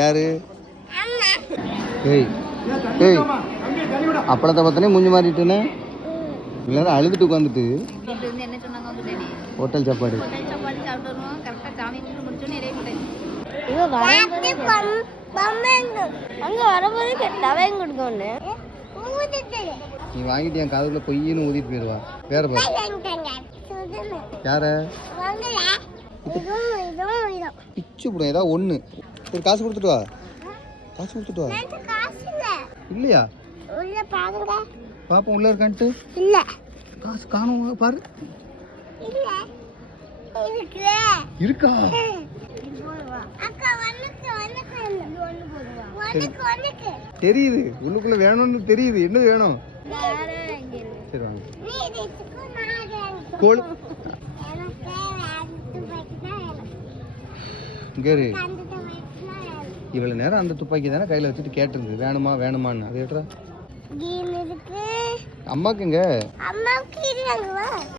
யாரு? ஏய் ஏய், அப்பளத்தை பார்த்தனே மூஞ்சி மாறிட்டுன்னு எல்லாரும் அழுதுட்டு உட்காந்துட்டு ஹோட்டல் சாப்பாடு. நீ வாங்கிட்டு என் காதுக்குள்ள பொய்ன்னு ஊதிட்டு போயிடுவா. வேற பாரு யார பிச்சு போடும் ஏதாவது ஒண்ணு. சரி காசு கொடுத்துட்டு வா, காசு கொடுத்துட்டு வா. இல்லையா பாப்பா உள்ள இருக்கான்ட்டு இல்ல காசு காணும் பாரு. இருக்கா? தெரியுது உள்ளுக்குள்ள வேணும்னு தெரியுது. என்ன வேணும்? சரி வாங்க. கோழி இங்கே இவ்வளவு நேரம் அந்த துப்பாக்கி தானே கையில வச்சுட்டு கேட்டிருந்தது வேணுமா வேணுமான்னு. அது ஏற்றா அம்மாக்குங்க.